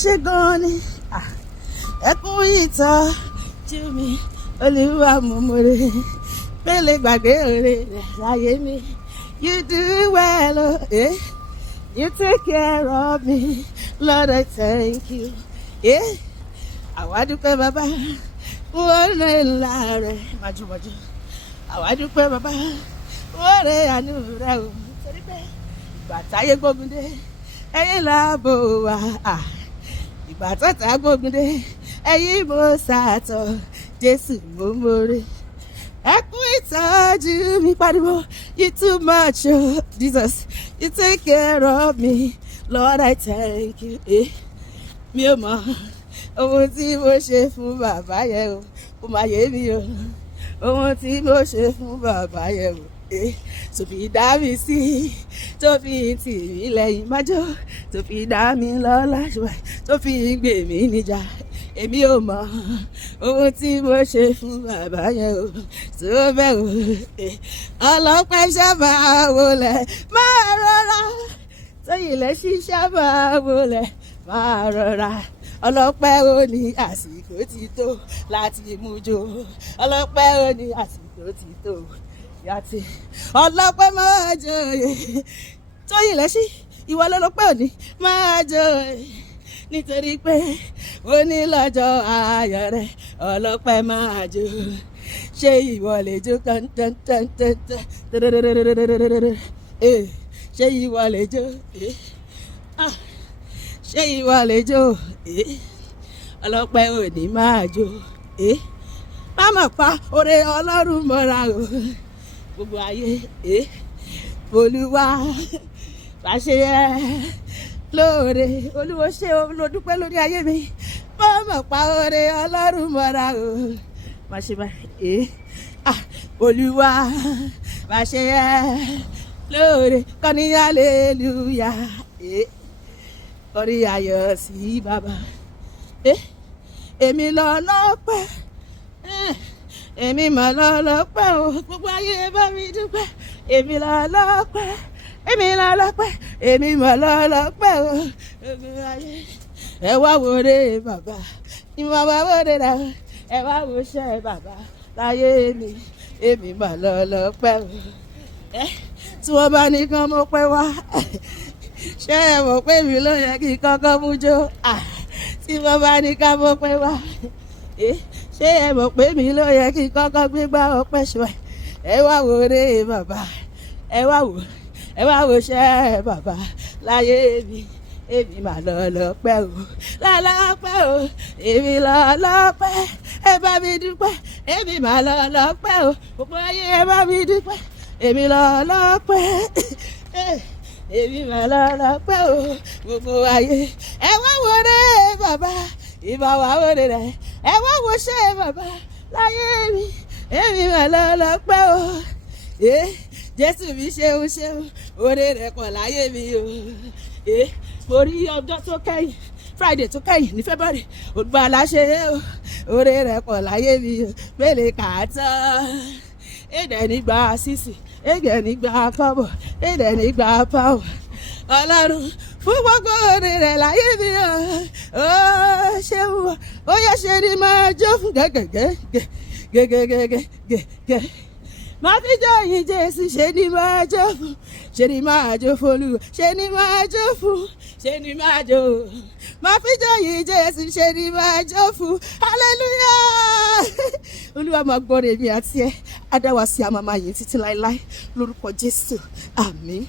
ṣe gan ni ẹ kú ìtọ́jú mi olúwa mo mọ̀re pélé gbàgbé òre rẹ̀ láyé mi. You do well, you take care of me, Lord, I thank you. Àwa dúpẹ́ bàbá wọ́n rẹ̀ ńlá rẹ̀ májúmájú. Àwa dúpẹ́ bàbá wọ́n rẹ̀ àánú rẹ̀ o. Torí pé ìgbà táyé gbógun dé ẹ̀yin láàbò wa. Ìgbà tọ́ta gbógun dé ẹ̀yin mo sàtọ̀ Jésù mo mọ̀re. Ẹ kú ìtọ́jú mi pariwo. You too much, oh, Jesus. You take care of me, Lord, I thank you. Mi ò mọ̀ ohun tí mo ṣe fún bàbá yẹn o, ó máa yé mi o. Ohun tí mo ṣe fún bàbá yẹn o, tó fi dá mi sí, tó fi tì mí lẹ́yìn májò, tó fi dá mi lọ́lá, tó fi gbè mí níjà. Èmi ò mọ̀ ohun tí mo ṣe fún bàbá yẹn o, tó bẹ́ẹ̀ o. Ọlọ́pẹ́ sábà wọlé máa rọra, Tóyìn Lẹ́ṣin sábà wọlé máa rọra. Ọlọ́pẹ́ ò ní àsìkò ti tó láti mú jó. Ọlọ́pẹ́ ò ní àsìkò ti tó yàtì. Ọlọ́pẹ́ máa jòyè. Tóyìn Lẹ́ṣin ìwọ lọ́lọ́pẹ́ òní máa jòyè. Nítorí pé ó ní lọ́jọ́ ayọ̀ rẹ̀ ọlọ́pẹ́ máa jó. Ṣé ìwọ lè jó ṣé ìwọ lè jó ṣé ìwọ lè jó ọlọ́pẹ́ òní máa jó. Má mọ̀ pa oore Ọlọ́run mọ́ra o gbogbo ayé Olúwa bá ṣe yẹ lóore Olúwa ṣe olódúpẹ́ lórí ayé mi. Má mọ̀ pa oore Ọlọ́run mọ́ra o má ṣe báyìí. Olúwa bá ṣe yẹ lóore kọ́ni hallelujah kọ́ni ayọ̀ sí bàbá. Èmi lọ lọ́pẹ́ èmi mà lọ lọ́pẹ́ o gbogbo ayé bá mi dúpẹ́. Èmi lọ lọ́pẹ́ èmi lọ lọ́pẹ́ èmi mà lọ lọ́pẹ́ o gbogbo ayé. Ẹ wá wòre bàbá ìmọ̀ bá wòre rà ẹ wá wòṣẹ́ bàbá láyé mi. Èmi mà lọ lọ́pẹ́ o. Tí wọ́n bá ní kán mọ́ pẹ́ wá ṣé ẹ mọ̀ pé mi ló yẹ kí kọ́kọ́ mú jó. Tí wọ́n bá ní ká mọ́ pẹ́ wá ṣé ẹ mọ̀ pé mi ló yẹ kí kọ́kọ́ gbégbá ọpẹ́ ṣọ. Ẹ wá wòre bàbá ẹ wá wòṣẹ́ bàbá láyé mi. Èmi mà lọ lọ́pẹ́ o lọ́pẹ́ o èmi lọ lọ́pẹ́ ẹ bá mi dúpẹ́. Èmi mà lọ lọ́pẹ́ o gbogbo ayé ẹ bá mi dúpẹ́. Èmi lọ lọ́pẹ́ èmi mà lọ lọ́pẹ́ o gbogbo ayé. Ẹ wá wòre bàbá ìbá wa wòre rẹ̀ ẹ wá wòṣẹ́ bàbá láyé mi. Èmi mà lọ lọ́pẹ́ o. Jésù mi ṣeun ṣeun oore rẹ̀ pọ̀ láyé mi o. Mo rí ọjọ́ tó kẹ́yìn Friday tó kẹ́yìn ní February Olùgbàlà ṣe o oore rẹ̀ pọ̀ láyé mi o. Mélèé kà á tán èdè nígbà sísì èdè nígbà kọ́bọ̀ èdè nígbà pàwọ̀. Ọlọ́run fún gbogbo oore rẹ̀ láyé mi o. Ó ṣeun ó yẹ ṣe ni máa jó fún gẹ́gẹ́gẹ́gẹ́gẹ́gẹ́gẹ́. Má fi jọ yìn Jésù ṣe ni máa jó fún ṣe ni máa jó f'Olúwa ṣe ni máa jó fún ṣe ni máa jó. Má fi jọ yìn Jésù ṣe ni máa jó fún hallelujah. Olúwa máa gbọ́ rẹ̀ mi àti ẹ̀ á dá wa sí àmàmà yìí títí láéláé lórúkọ Jésù àmín.